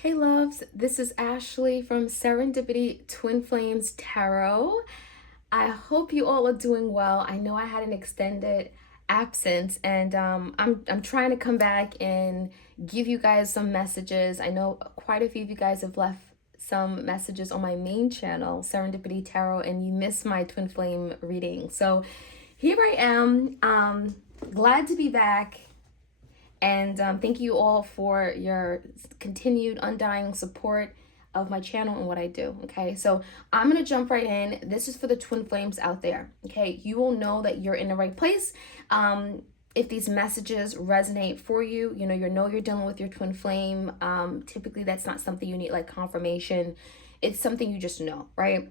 Hey loves, this is Ashley from Serendipity Twinflames Tarot. I hope you all are doing well. I know I had an extended absence and I'm trying to come back and give you guys some messages. I know quite a few of you guys have left some messages on my main channel, Serendipity Tarot, and you missed my twin flame reading. So here I am, glad to be back. And thank you all for your continued undying support of my channel and what I do. Okay, so I'm gonna jump right in. This is for the twin flames out there. Okay, you will know that you're in the right place. If these messages resonate for you, you know you're dealing with your twin flame. Typically, that's not something you need like confirmation. It's something you just know, right?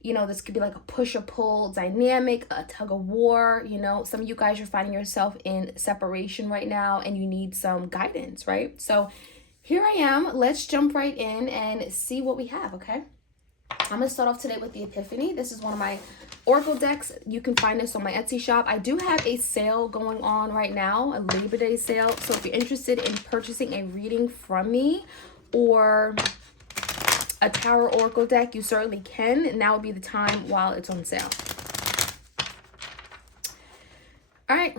This could be like a push or pull dynamic, a tug of war. Some of you guys are finding yourself in separation right now and you need some guidance, right? So here I am. Let's jump right in and see what we have, okay? I'm going to start off today with the Epiphany. This is one of my Oracle decks. You can find this on my Etsy shop. I do have a sale going on right now, a Labor Day sale. So if you're interested in purchasing a reading from me or a Tower Oracle deck, you certainly can. Now would be the time while it's on sale. All right.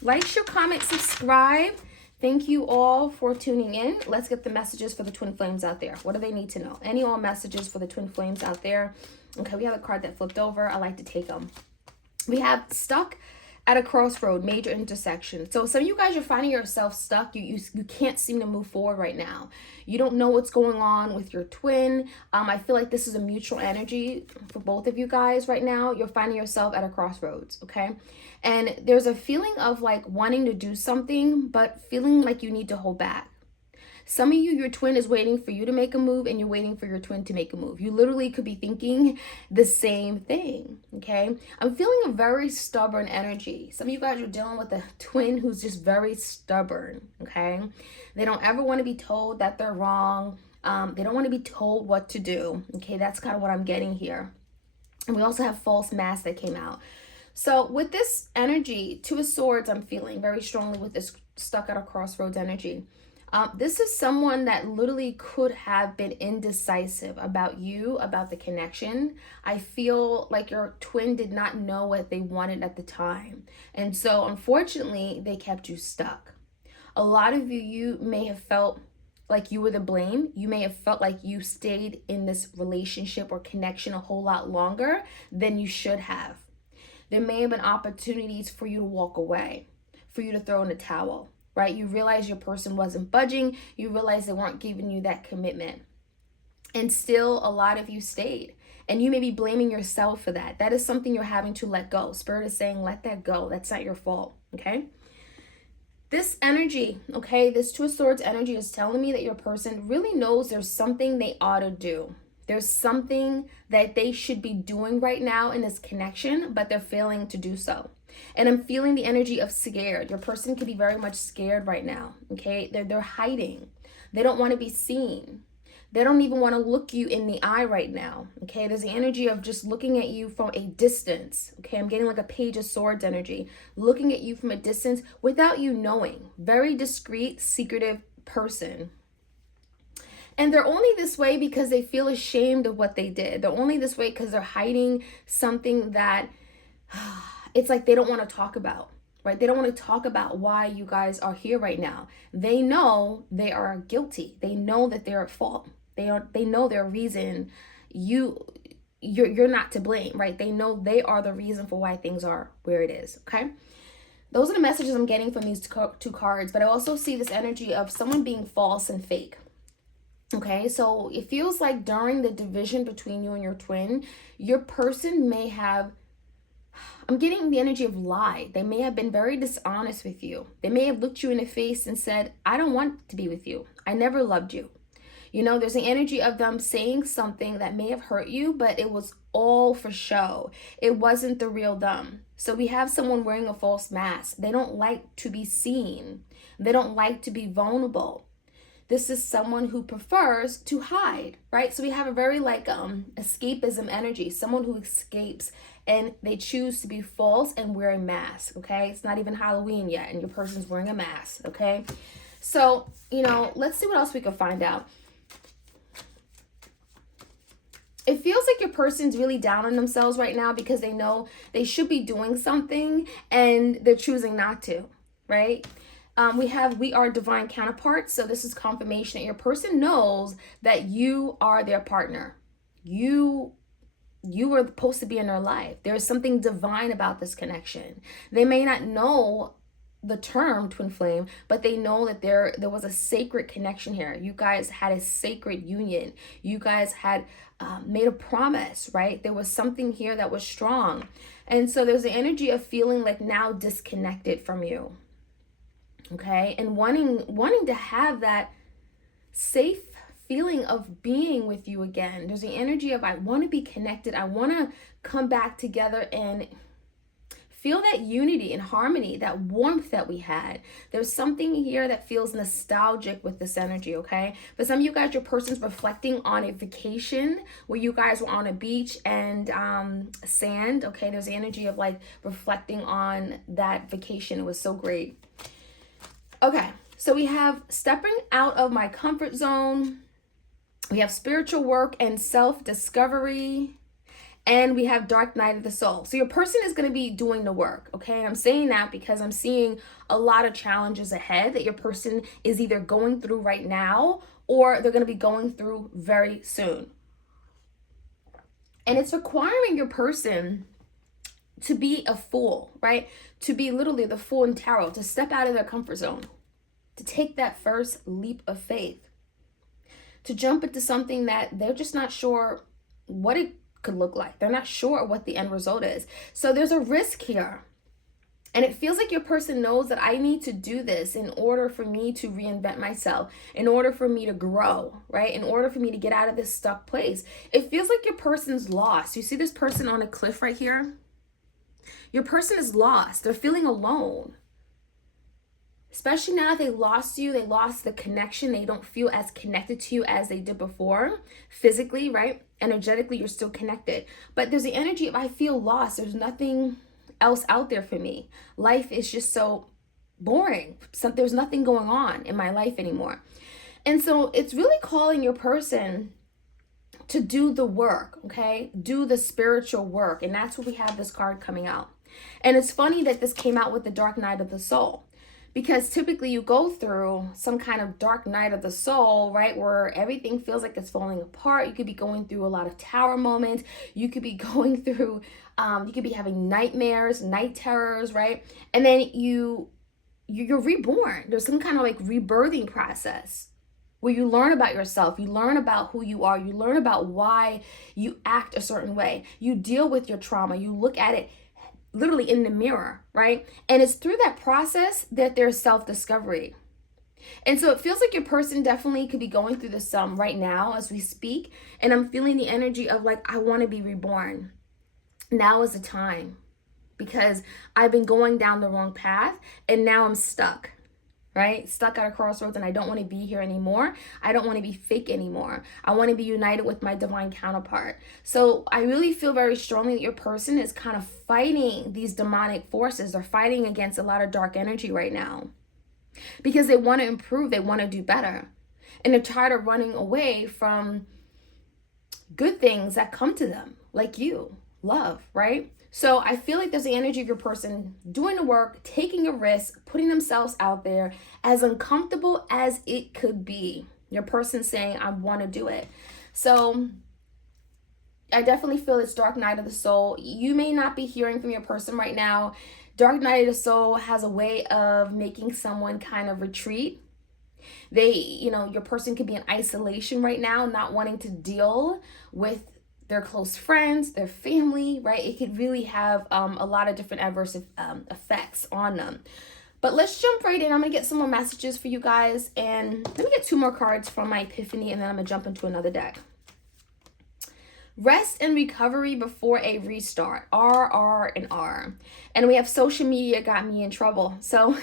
Like, share, comment, subscribe. Thank you all for tuning in. Let's get the messages for the twin flames out there. What do they need to know? Any all messages for the twin flames out there? Okay, we have a card that flipped over. I like to take them. We have stuck at a crossroad, major intersection. So some of you guys are finding yourself stuck. You can't seem to move forward right now. You don't know what's going on with your twin. I feel like this is a mutual energy for both of you guys right now. You're finding yourself at a crossroads, okay? And there's a feeling of like wanting to do something, but feeling like you need to hold back. Some of you, your twin is waiting for you to make a move and you're waiting for your twin to make a move. You literally could be thinking the same thing, okay? I'm feeling a very stubborn energy. Some of you guys are dealing with a twin who's just very stubborn, okay? They don't ever want to be told that they're wrong. They don't want to be told what to do, okay? That's kind of what I'm getting here. And we also have false mask that came out. So with this energy, Two of Swords, I'm feeling very strongly with this stuck at a crossroads energy. This is someone that literally could have been indecisive about you, about the connection. I feel like your twin did not know what they wanted at the time. And so unfortunately, they kept you stuck. A lot of you may have felt like you were the blame. You may have felt like you stayed in this relationship or connection a whole lot longer than you should have. There may have been opportunities for you to walk away, for you to throw in the towel. Right? You realize your person wasn't budging. You realize they weren't giving you that commitment. And still, a lot of you stayed. And you may be blaming yourself for that. That is something you're having to let go. Spirit is saying, let that go. That's not your fault. Okay? This energy, okay, this Two of Swords energy is telling me that your person really knows there's something they ought to do. There's something that they should be doing right now in this connection, but they're failing to do so. And I'm feeling the energy of scared. Your person could be very much scared right now, okay? They're hiding. They don't want to be seen. They don't even want to look you in the eye right now, okay? There's the energy of just looking at you from a distance, okay? I'm getting like a Page of Swords energy, looking at you from a distance without you knowing. Very discreet, secretive person. And they're only this way because they feel ashamed of what they did. They're only this way because they're hiding something that it's like they don't want to talk about, right? They don't want to talk about why you guys are here right now. They know they are guilty. They know that they're at fault. They know their reason. You're not to blame, right? They know they are the reason for why things are where it is, okay? Those are the messages I'm getting from these two cards, but I also see this energy of someone being false and fake. Okay, so it feels like during the division between you and your twin, your person may have, I'm getting the energy of lie. They may have been very dishonest with you. They may have looked you in the face and said, I don't want to be with you. I never loved you. There's the energy of them saying something that may have hurt you, but it was all for show. It wasn't the real them. So we have someone wearing a false mask. They don't like to be seen. They don't like to be vulnerable. This is someone who prefers to hide, right? So we have a very like escapism energy, someone who escapes and they choose to be false and wear a mask, okay? It's not even Halloween yet and your person's wearing a mask, okay? So, let's see what else we can find out. It feels like your person's really down on themselves right now because they know they should be doing something and they're choosing not to, right? We are divine counterparts. So this is confirmation that your person knows that you are their partner. You were supposed to be in their life. There's something divine about this connection. They may not know the term twin flame, but they know that there was a sacred connection here. You guys had a sacred union. You guys had made a promise, right? There was something here that was strong. And so there's the energy of feeling like now disconnected from you. Okay? And wanting to have that safe feeling of being with you again. There's the energy of I want to be connected. I want to come back together and feel that unity and harmony, that warmth that we had. There's something here that feels nostalgic with this energy, okay? For some of you guys, your person's reflecting on a vacation where you guys were on a beach and sand, okay? There's the energy of like reflecting on that vacation. It was so great. Okay, so we have stepping out of my comfort zone. We have spiritual work and self-discovery. And we have dark night of the soul. So your person is going to be doing the work, okay? And I'm saying that because I'm seeing a lot of challenges ahead that your person is either going through right now or they're going to be going through very soon. And it's requiring your person to be a fool, right? To be literally the fool in tarot, to step out of their comfort zone, to take that first leap of faith, to jump into something that they're just not sure what it could look like. They're not sure what the end result is. So there's a risk here. And it feels like your person knows that I need to do this in order for me to reinvent myself, in order for me to grow, right? In order for me to get out of this stuck place. It feels like your person's lost. You see this person on a cliff right here? Your person is lost. They're feeling alone. Especially now they lost you, they lost the connection. They don't feel as connected to you as they did before. Physically, right? Energetically, you're still connected. But there's the energy of I feel lost. There's nothing else out there for me. Life is just so boring. So there's nothing going on in my life anymore. And so it's really calling your person to do the work, okay? Do the spiritual work. And that's what we have this card coming out. And it's funny that this came out with the dark night of the soul. Because typically you go through some kind of dark night of the soul, right? Where everything feels like it's falling apart. You could be going through a lot of tower moments. You could be going through, you could be having nightmares, night terrors, right? And then you're reborn. There's some kind of like rebirthing process where you learn about yourself. You learn about who you are. You learn about why you act a certain way. You deal with your trauma. You look at it literally in the mirror, right? And it's through that process that there's self-discovery. And so it feels like your person definitely could be going through this right now as we speak. And I'm feeling the energy of like, I want to be reborn. Now is the time because I've been going down the wrong path and now I'm stuck. Right? Stuck at a crossroads and I don't want to be here anymore. I don't want to be fake anymore. I want to be united with my divine counterpart. So I really feel very strongly that your person is kind of fighting these demonic forces. They're fighting against a lot of dark energy right now because they want to improve. They want to do better. And they're tired of running away from good things that come to them, like you, love, right? So I feel like there's the energy of your person doing the work, taking a risk, putting themselves out there, as uncomfortable as it could be. Your person saying, I want to do it. So I definitely feel it's dark night of the soul. You may not be hearing from your person right now. Dark night of the soul has a way of making someone kind of retreat. Your person could be in isolation right now, not wanting to deal with their close friends, their family, right? It could really have a lot of different adverse effects on them. But let's jump right in. I'm going to get some more messages for you guys. And let me get 2 more cards from my epiphany, and then I'm going to jump into another deck. Rest and recovery before a restart. R, and R. And we have social media got me in trouble. So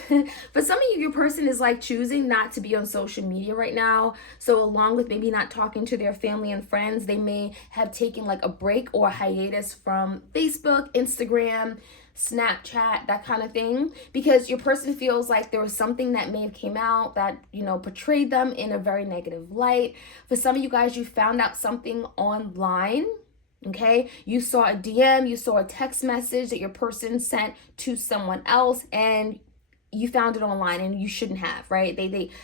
for some of you, your person is like choosing not to be on social media right now. So along with maybe not talking to their family and friends, they may have taken like a break or a hiatus from Facebook, Instagram, Snapchat, that kind of thing, because your person feels like there was something that may have came out that, you know, portrayed them in a very negative light. For some of you guys, you found out something online. Okay, you saw a DM, you saw a text message that your person sent to someone else, and you found it online, and you shouldn't have, right?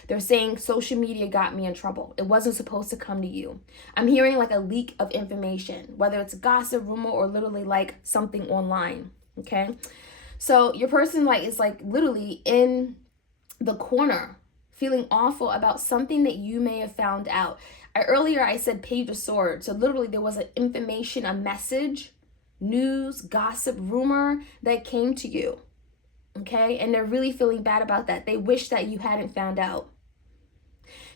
They're saying social media got me in trouble. It wasn't supposed to come to you. I'm hearing like a leak of information, whether it's gossip, rumor, or literally like something online. Okay, so your person like is like literally in the corner, feeling awful about something that you may have found out. Earlier I said Page of Swords. So literally there was an information, a message, news, gossip, rumor that came to you. Okay, and they're really feeling bad about that. They wish that you hadn't found out,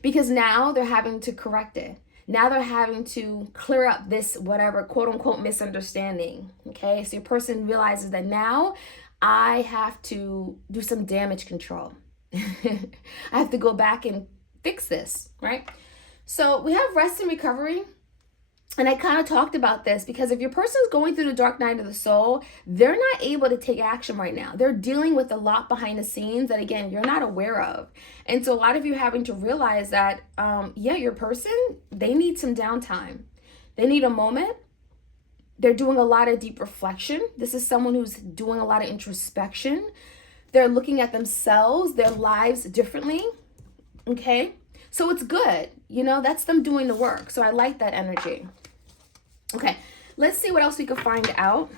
because now they're having to correct it. Now they're having to clear up this whatever quote unquote misunderstanding. Okay, so your person realizes that now I have to do some damage control. I have to go back and fix this, right? So we have rest and recovery. And I kind of talked about this because if your person is going through the dark night of the soul, they're not able to take action right now. They're dealing with a lot behind the scenes that, again, you're not aware of. And so a lot of you having to realize that, your person, they need some downtime. They need a moment. They're doing a lot of deep reflection. This is someone who's doing a lot of introspection. They're looking at themselves, their lives differently. Okay? So it's good. You know, that's them doing the work. So I like that energy. Okay, let's see what else we could find out.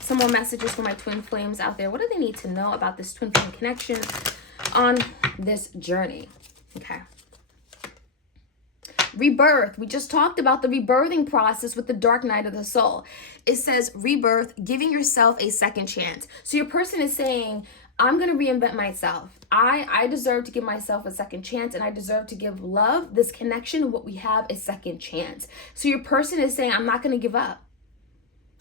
Some more messages for my twin flames out there. What do they need to know about this twin flame connection on this journey? Okay. Rebirth. We just talked about the rebirthing process with the dark night of the soul. It says rebirth, giving yourself a second chance. So your person is saying, I'm going to reinvent myself. I deserve to give myself a second chance, and I deserve to give love, this connection, what we have, a second chance. So your person is saying, I'm not going to give up.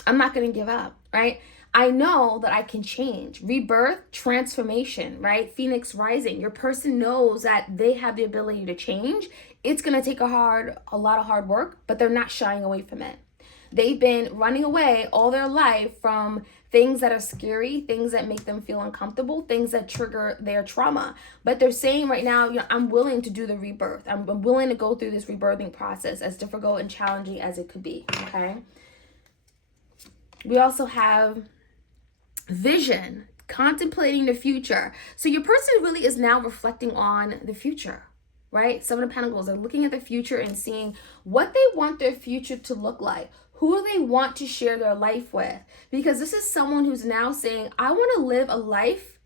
I'm not going to give up, right? I know that I can change. Rebirth, transformation, right? Phoenix rising. Your person knows that they have the ability to change. It's going to take a lot of hard work, but they're not shying away from it. They've been running away all their life from things that are scary, things that make them feel uncomfortable, things that trigger their trauma. But they're saying right now, I'm willing to do the rebirth. I'm willing to go through this rebirthing process, as difficult and challenging as it could be, okay? We also have vision, contemplating the future. So your person really is now reflecting on the future, right? Seven of Pentacles, they're looking at the future and seeing what they want their future to look like. Who they want to share their life with. Because this is someone who's now saying, I want to live a life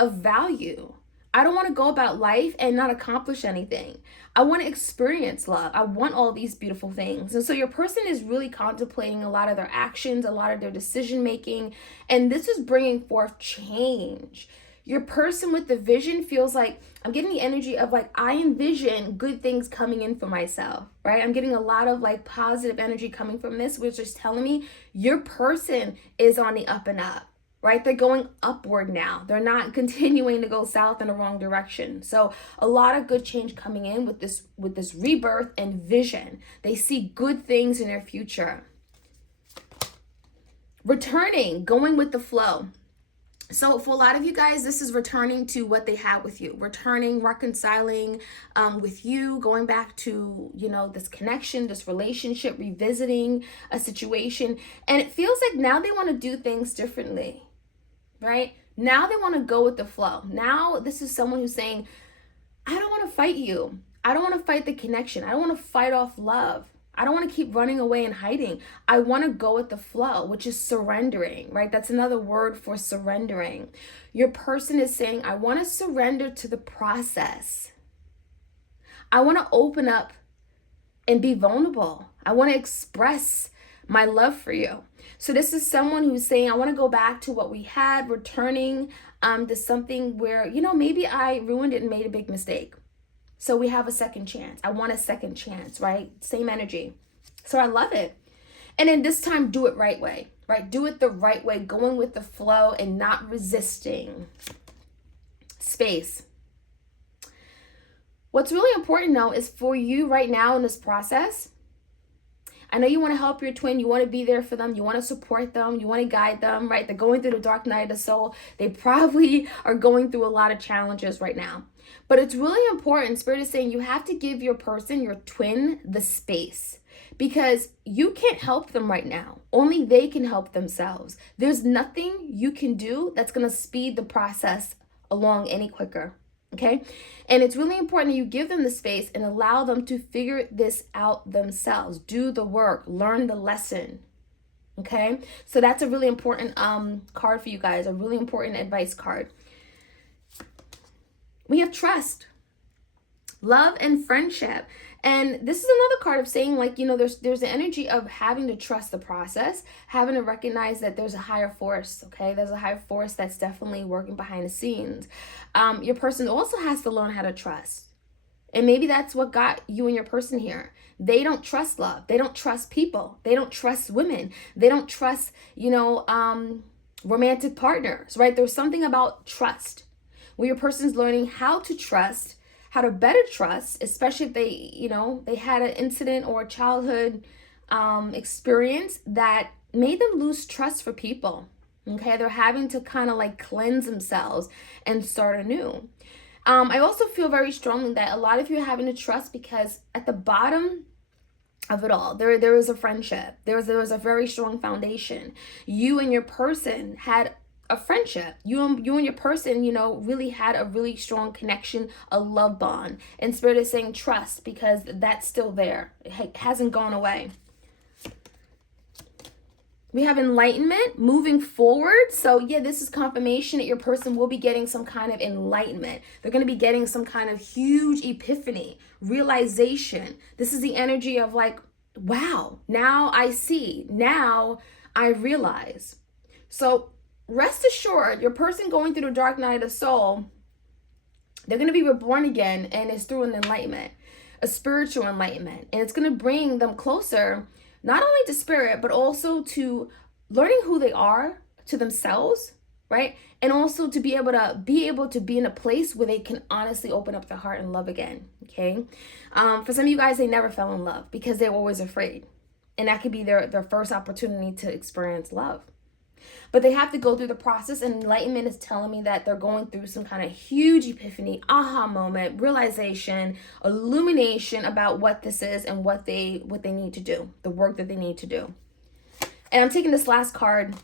of value. I don't want to go about life and not accomplish anything. I want to experience love. I want all these beautiful things. And so your person is really contemplating a lot of their actions, a lot of their decision making. And this is bringing forth change. Your person with the vision feels like, I'm getting the energy of like, I envision good things coming in for myself, right? I'm getting a lot of like positive energy coming from this, which is telling me your person is on the up and up, right? They're going upward now. They're not continuing to go south in the wrong direction. So a lot of good change coming in with this rebirth and vision. They see good things in their future. Returning, going with the flow. So for a lot of you guys, this is returning to what they had with you, returning, reconciling with you, going back to, this connection, this relationship, revisiting a situation. And it feels like now they want to do things differently, right? Now they want to go with the flow. Now this is someone who's saying, I don't want to fight you. I don't want to fight the connection. I don't want to fight off love. I don't want to keep running away and hiding. I want to go with the flow, which is surrendering, right? That's another word for surrendering. Your person is saying, I want to surrender to the process. I want to open up and be vulnerable. I want to express my love for you. So this is someone who's saying, I want to go back to what we had, returning to something where, maybe I ruined it and made a big mistake. So we have a second chance. I want a second chance, right? Same energy. So I love it. And then this time, do it right way, right? Do it the right way, going with the flow and not resisting. Space. What's really important though is for you right now in this process, I know you want to help your twin. You want to be there for them. You want to support them. You want to guide them, right? They're going through the dark night of the soul. They probably are going through a lot of challenges right now. But it's really important. Spirit is saying you have to give your person, your twin, the space. Because you can't help them right now. Only they can help themselves. There's nothing you can do that's going to speed the process along any quicker. Okay? And it's really important that you give them the space and allow them to figure this out themselves. Do the work. Learn the lesson. Okay? So that's a really important card for you guys. A really important advice card. We have trust, love, and friendship. And this is another card of saying, like, you know, there's the energy of having to trust the process, having to recognize that there's a higher force, okay? There's a higher force that's definitely working behind the scenes. Your person also has to learn how to trust. And maybe that's what got you and your person here. They don't trust love. They don't trust people. They don't trust women. They don't trust, you know, romantic partners, right? There's something about trust where your person's learning how to trust, how to better trust, especially if they, you know, they had an incident or a childhood experience that made them lose trust for people. Okay, they're having to kind of like cleanse themselves and start anew. I also feel very strongly that a lot of you are having to trust because at the bottom of it all, there is a friendship. There was a very strong foundation. You and your person had a friendship. You and your person, you know, really had a really strong connection, a love bond. And Spirit is saying trust because that's still there. It hasn't gone away. We have enlightenment, moving forward. So yeah, this is confirmation that your person will be getting some kind of enlightenment. They're going to be getting some kind of huge epiphany, realization. This is the energy of like, wow, now I see, now I realize. So rest assured, your person going through the dark night of the soul, they're going to be reborn again, and it's through an enlightenment, a spiritual enlightenment. And it's going to bring them closer, not only to spirit, but also to learning who they are, to themselves, right? And also to be able to be in a place where they can honestly open up their heart and love again, okay? For some of you guys, they never fell in love because they were always afraid. And that could be their first opportunity to experience love. But they have to go through the process, and enlightenment is telling me that they're going through some kind of huge epiphany, aha moment, realization, illumination about what this is and what they need to do, the work that they need to do. And I'm taking this last card.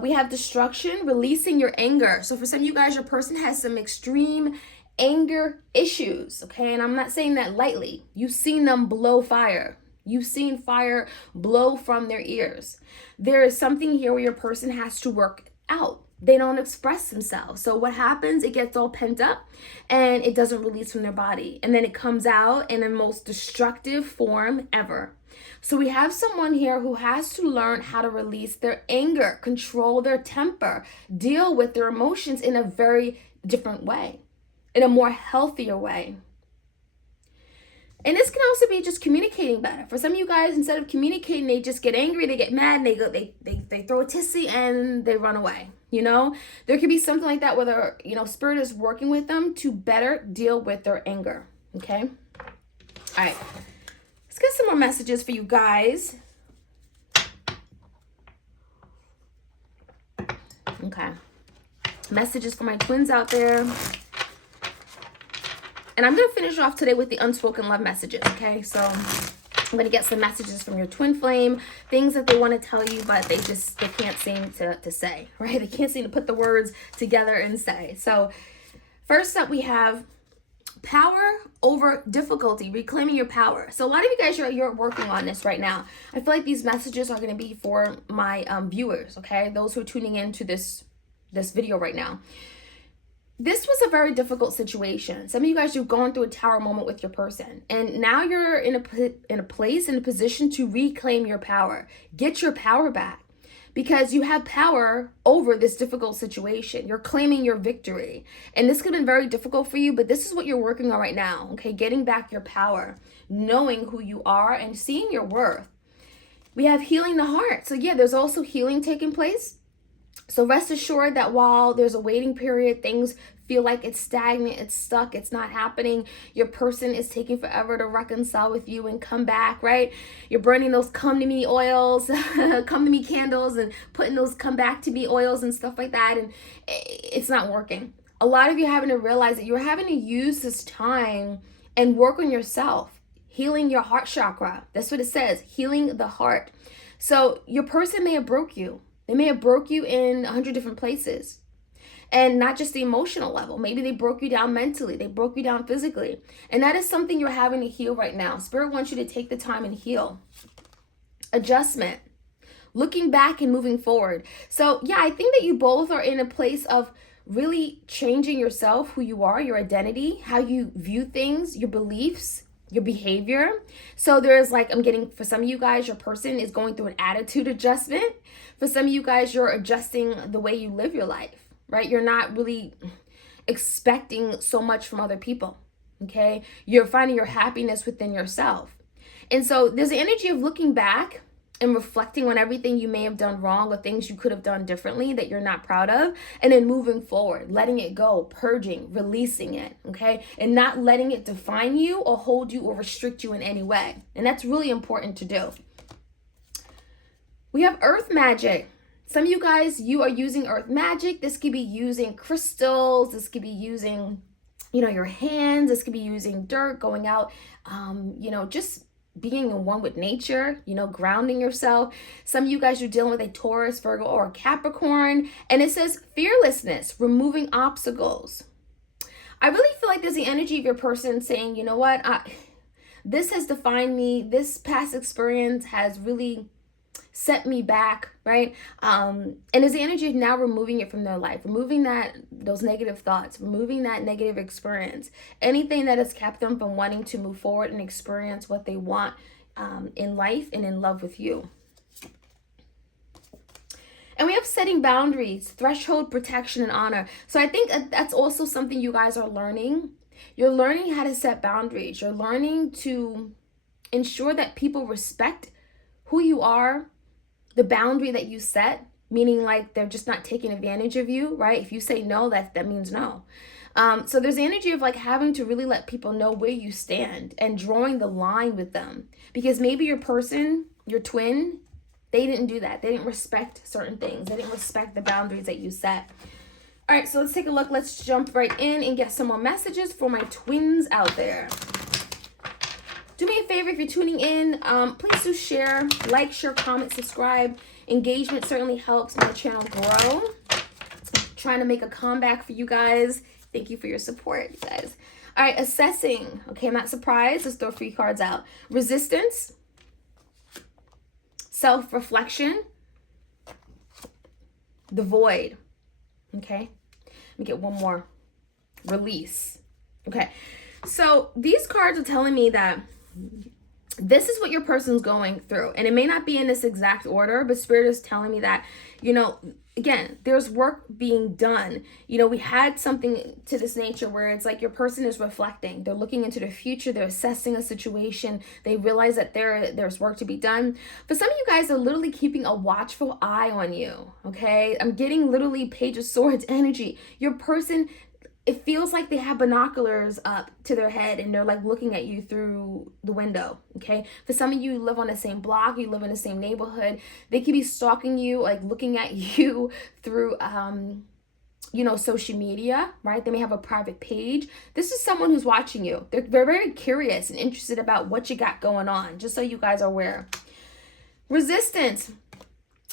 We have destruction, releasing your anger. So for some of you guys, your person has some extreme anger issues, okay? And I'm not saying that lightly. You've seen them blow fire. You've seen fire blow from their ears. There is something here where your person has to work out. They don't express themselves. So what happens, it gets all pent up and it doesn't release from their body. And then it comes out in the most destructive form ever. So we have someone here who has to learn how to release their anger, control their temper, deal with their emotions in a very different way, in a more healthier way. And this can also be just communicating better. For some of you guys, instead of communicating, they just get angry, they get mad, and they throw a tissy and they run away. You know, there could be something like that where spirit is working with them to better deal with their anger. Okay. All right. Let's get some more messages for you guys. Okay. Messages for my twins out there. And I'm going to finish off today with the unspoken love messages, okay? So I'm going to get some messages from your twin flame, things that they want to tell you, but they can't seem to say, right? They can't seem to put the words together and say. So first up, we have power over difficulty, reclaiming your power. So a lot of you guys, you're working on this right now. I feel like these messages are going to be for my viewers, okay? Those who are tuning into this video right now. This was a very difficult situation. Some of you guys, you've gone through a tower moment with your person, and now you're in a position to reclaim your power. Get your power back, because you have power over this difficult situation. You're claiming your victory, and this could have been very difficult for you, but this is what you're working on right now, okay? Getting back your power, knowing who you are, and seeing your worth. We have healing the heart. So yeah, there's also healing taking place. So rest assured that while there's a waiting period, things feel like it's stagnant, it's stuck, it's not happening. Your person is taking forever to reconcile with you and come back, right? You're burning those come to me oils, come to me candles, and putting those come back to me oils and stuff like that. And it's not working. A lot of you having to realize that you're having to use this time and work on yourself, healing your heart chakra. That's what it says, healing the heart. So your person may have broke you. They may have broke you in 100 different places. And not just the emotional level. Maybe they broke you down mentally. They broke you down physically. And that is something you're having to heal right now. Spirit wants you to take the time and heal. Adjustment. Looking back and moving forward. So yeah, I think that you both are in a place of really changing yourself, who you are, your identity, how you view things, your beliefs, your behavior. So there's like, I'm getting, for some of you guys, your person is going through an attitude adjustment. For some of you guys, you're adjusting the way you live your life, right? You're not really expecting so much from other people, okay? You're finding your happiness within yourself. And so there's the energy of looking back and reflecting on everything you may have done wrong or things you could have done differently that you're not proud of, and then moving forward, letting it go, purging, releasing it, okay? And not letting it define you or hold you or restrict you in any way. And that's really important to do. We have earth magic. Some of you guys, you are using earth magic. This could be using crystals. This could be using, your hands. This could be using dirt, going out, just being in one with nature, grounding yourself. Some of you guys are dealing with a Taurus, Virgo, or a Capricorn. And it says fearlessness, removing obstacles. I really feel like there's the energy of your person saying, you know what, this has defined me. This past experience has really set me back, right? And there's the energy of now removing it from their life, removing those negative thoughts, removing that negative experience, anything that has kept them from wanting to move forward and experience what they want in life and in love with you. And we have setting boundaries, threshold, protection, and honor. So I think that's also something you guys are learning. You're learning how to set boundaries. You're learning to ensure that people respect who you are, the boundary that you set, meaning like they're just not taking advantage of you, right? If you say no, that means no. So there's the energy of like having to really let people know where you stand and drawing the line with them. Because maybe your person, your twin, they didn't do that. They didn't respect certain things. They didn't respect the boundaries that you set. All right, so let's take a look. Let's jump right in and get some more messages for my twins out there. Do me a favor, if you're tuning in, please do share, like, share, comment, subscribe. Engagement certainly helps my channel grow. Trying to make a comeback for you guys. Thank you for your support, you guys. All right, assessing. Okay, I'm not surprised. Let's throw 3 cards out. Resistance. Self-reflection. The void. Okay, let me get one more. Release. Okay, so these cards are telling me that this is what your person's going through. And it may not be in this exact order, but Spirit is telling me that, again, there's work being done. We had something to this nature where it's like your person is reflecting. They're looking into the future. They're assessing a situation. They realize that there's work to be done. For some of you guys are literally keeping a watchful eye on you, okay? I'm getting literally Page of Swords energy. Your person, it feels like they have binoculars up to their head and they're like looking at you through the window, okay? For some of you live on the same block, you live in the same neighborhood, they could be stalking you, like looking at you through, social media, right? They may have a private page. This is someone who's watching you. They're very curious and interested about what you got going on, just so you guys are aware. Resistance.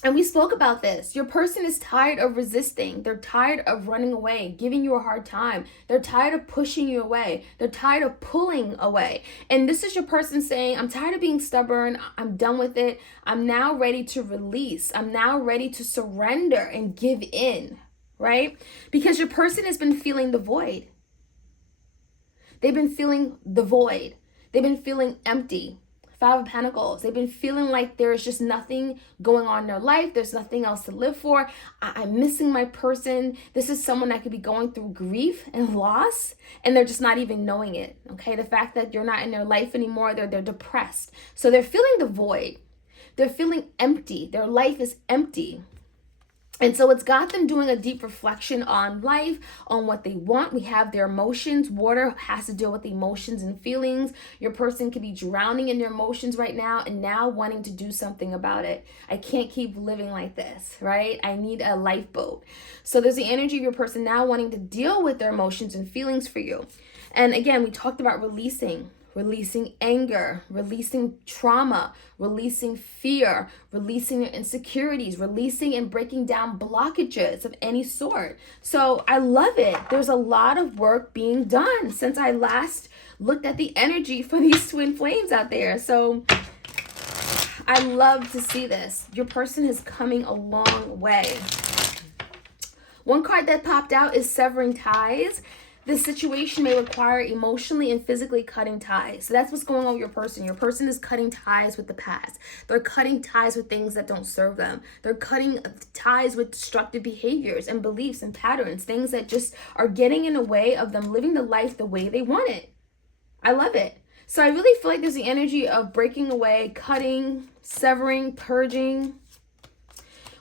And we spoke about this. Your person is tired of resisting. They're tired of running away, giving you a hard time. They're tired of pushing you away. They're tired of pulling away. And this is your person saying, I'm tired of being stubborn. I'm done with it. I'm now ready to release. I'm now ready to surrender and give in, right? Because your person has been feeling the void. They've been feeling the void. They've been feeling empty. 5 of Pentacles. They've been feeling like there's just nothing going on in their life. There's nothing else to live for. I'm missing my person. This is someone that could be going through grief and loss, and they're just not even knowing it. Okay, the fact that you're not in their life anymore, they're depressed. So they're feeling the void. They're feeling empty. Their life is empty. And so it's got them doing a deep reflection on life, on what they want. We have their emotions. Water has to deal with emotions and feelings. Your person could be drowning in their emotions right now and now wanting to do something about it. I can't keep living like this, right? I need a lifeboat. So there's the energy of your person now wanting to deal with their emotions and feelings for you. And again, we talked about releasing anger, releasing trauma, releasing fear, releasing your insecurities, releasing and breaking down blockages of any sort. So I love it. There's a lot of work being done since I last looked at the energy for these twin flames out there. So I love to see this. Your person is coming a long way. One card that popped out is severing ties. This situation may require emotionally and physically cutting ties. So that's what's going on with your person. Your person is cutting ties with the past. They're cutting ties with things that don't serve them. They're cutting ties with destructive behaviors and beliefs and patterns, things that just are getting in the way of them living the life the way they want it. I love it. So I really feel like there's the energy of breaking away, cutting, severing, purging.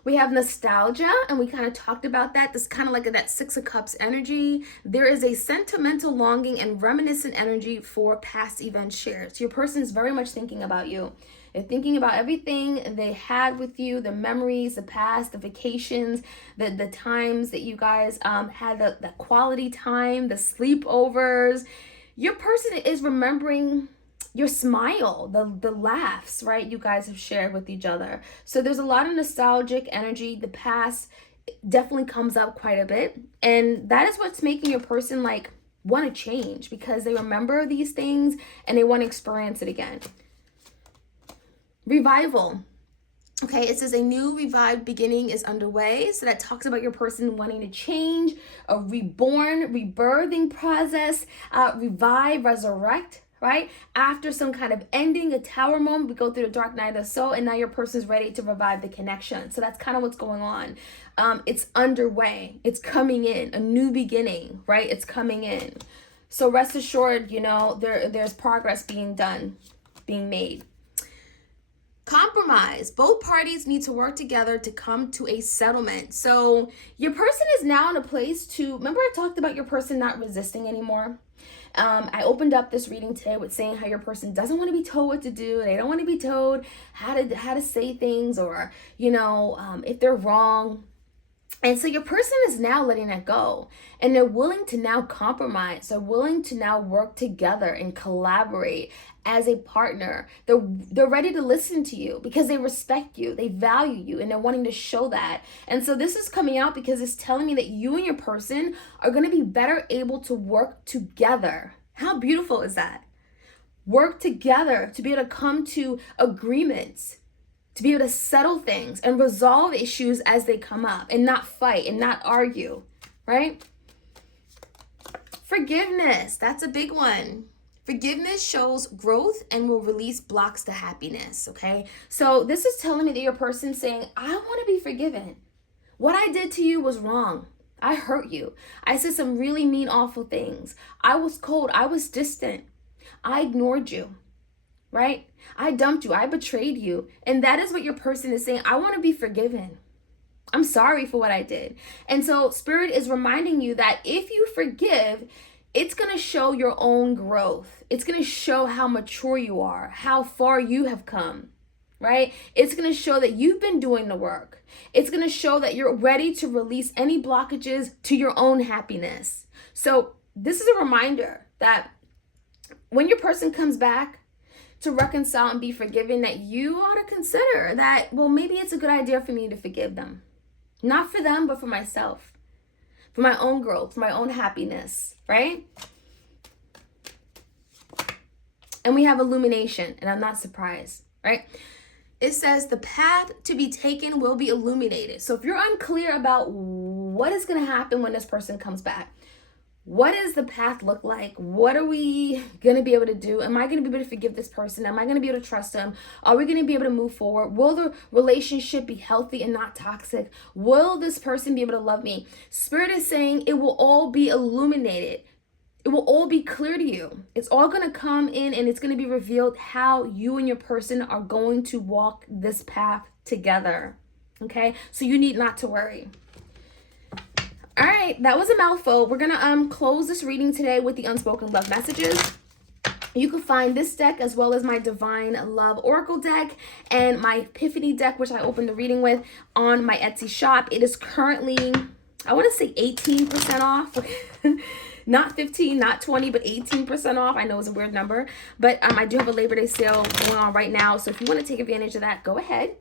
We have nostalgia, and we kind of talked about that. This kind of like that Six of Cups energy. There is a sentimental longing and reminiscent energy for past events shared. So your person is very much thinking about you. They're thinking about everything they had with you, the memories, the past, the vacations, the times that you guys had the quality time, the sleepovers. Your person is remembering your smile, the laughs, right, you guys have shared with each other. So there's a lot of nostalgic energy. The past definitely comes up quite a bit. And that is what's making your person like want to change, because they remember these things and they want to experience it again. Revival. Okay, it says a new revived beginning is underway. So that talks about your person wanting to change, a reborn, rebirthing process, revive, resurrect, right? After some kind of ending, a tower moment, we go through the dark night of the soul, and now your person's ready to revive the connection. So that's kind of what's going on. It's underway. It's coming in. A new beginning, right? It's coming in. So rest assured, you know, there's progress being done, being made. Compromise. Both parties need to work together to come to a settlement. So your person is now in a place to, remember I talked about your person not resisting anymore? I opened up this reading today with saying how your person doesn't want to be told what to do. They don't want to be told how to say things, or, you know, if they're wrong. And so your person is now letting that go, and they're willing to now compromise. They're willing to now work together and collaborate as a partner. They're ready to listen to you because they respect you, they value you, and they're wanting to show that. And so this is coming out because it's telling me that you and your person are going to be better able to work together. How beautiful is that? Work together to be able to come to agreements, to be able to settle things and resolve issues as they come up, and not fight and not argue, right? Forgiveness, that's a big one. Forgiveness shows growth and will release blocks to happiness, okay? So this is telling me that your person's saying, I want to be forgiven. What I did to you was wrong. I hurt you. I said some really mean, awful things. I was cold. I was distant. I ignored you, right? I dumped you. I betrayed you. And that is what your person is saying. I want to be forgiven. I'm sorry for what I did. And so Spirit is reminding you that if you forgive, it's going to show your own growth. It's going to show how mature you are, how far you have come, right? It's going to show that you've been doing the work. It's going to show that you're ready to release any blockages to your own happiness. So this is a reminder that when your person comes back to reconcile and be forgiven, that you ought to consider that, well, maybe it's a good idea for me to forgive them. Not for them, but for myself, for my own growth, for my own happiness, right? And we have illumination, and I'm not surprised, right? It says the path to be taken will be illuminated. So if you're unclear about what is going to happen when this person comes back, what does the path look like? What are we going to be able to do? Am I going to be able to forgive this person? Am I going to be able to trust them? Are we going to be able to move forward? Will the relationship be healthy and not toxic? Will this person be able to love me? Spirit is saying it will all be illuminated. It will all be clear to you. It's all going to come in, and it's going to be revealed how you and your person are going to walk this path together. Okay, so you need not to worry. All right, that was a mouthful. We're gonna close this reading today with the unspoken love messages. You can find this deck as well as my Divine Love Oracle deck and my Epiphany deck, which I opened the reading with, on my Etsy shop. It is currently, I want to say 18% off. Not 15, not 20, but 18% off. I know it's a weird number, but I do have a Labor Day sale going on right now. So if you want to take advantage of that, go ahead.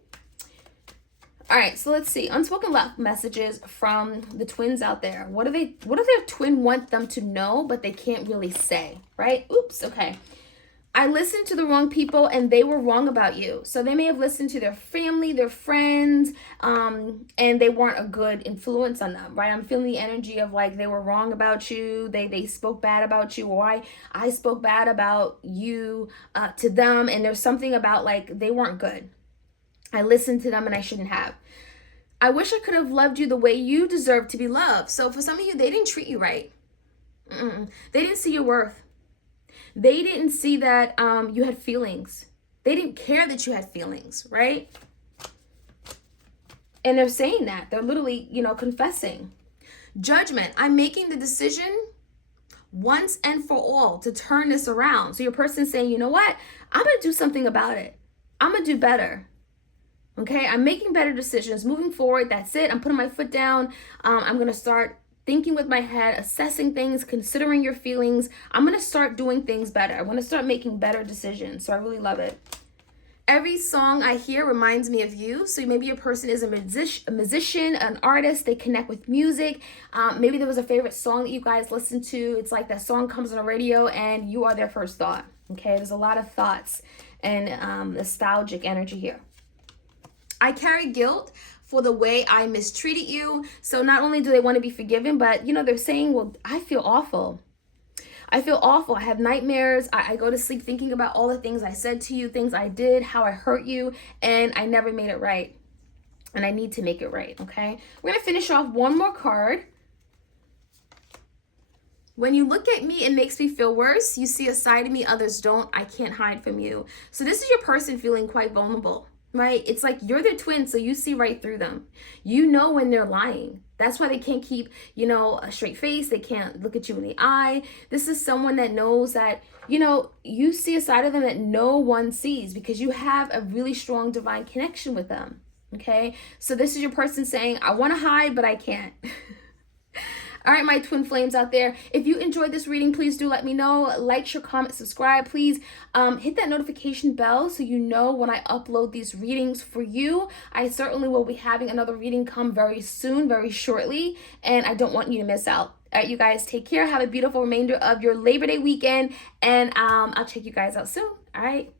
All right, so let's see. Unspoken love messages from the twins out there. What do their twin want them to know, but they can't really say, right? Oops, okay. I listened to the wrong people and they were wrong about you. So they may have listened to their family, their friends, and they weren't a good influence on them, right? I'm feeling the energy of like they were wrong about you. They spoke bad about you, or I spoke bad about you to them. And there's something about like they weren't good. I listened to them and I shouldn't have. I wish I could have loved you the way you deserve to be loved. So for some of you, they didn't treat you right. They didn't see your worth. They didn't see that you had feelings. They didn't care that you had feelings, right? And they're saying that. They're literally, confessing. Judgment. I'm making the decision once and for all to turn this around. So your person's saying, you know what? I'm going to do something about it. I'm going to do better. Okay, I'm making better decisions moving forward. That's it. I'm putting my foot down. I'm going to start thinking with my head, assessing things, considering your feelings. I'm going to start doing things better. I want to start making better decisions. So I really love it. Every song I hear reminds me of you. So maybe your person is a musician, an artist. They connect with music. Maybe there was a favorite song that you guys listen to. It's like that song comes on the radio and you are their first thought. Okay, there's a lot of thoughts and nostalgic energy here. I carry guilt for the way I mistreated you. So not only do they want to be forgiven, but, they're saying, well, I feel awful. I feel awful. I have nightmares. I go to sleep thinking about all the things I said to you, things I did, how I hurt you, and I never made it right. And I need to make it right, okay? We're going to finish off one more card. When you look at me, it makes me feel worse. You see a side of me others don't. I can't hide from you. So this is your person feeling quite vulnerable. Right? It's like you're their twin, so you see right through them. You know when they're lying. That's why they can't keep, a straight face. They can't look at you in the eye. This is someone that knows that, you see a side of them that no one sees because you have a really strong divine connection with them. Okay? So this is your person saying, I want to hide, but I can't. All right, my twin flames out there. If you enjoyed this reading, please do let me know. Like, share, comment, subscribe. Please hit that notification bell so you know when I upload these readings for you. I certainly will be having another reading come very soon, very shortly, and I don't want you to miss out. All right, you guys, take care. Have a beautiful remainder of your Labor Day weekend, and I'll check you guys out soon. All right.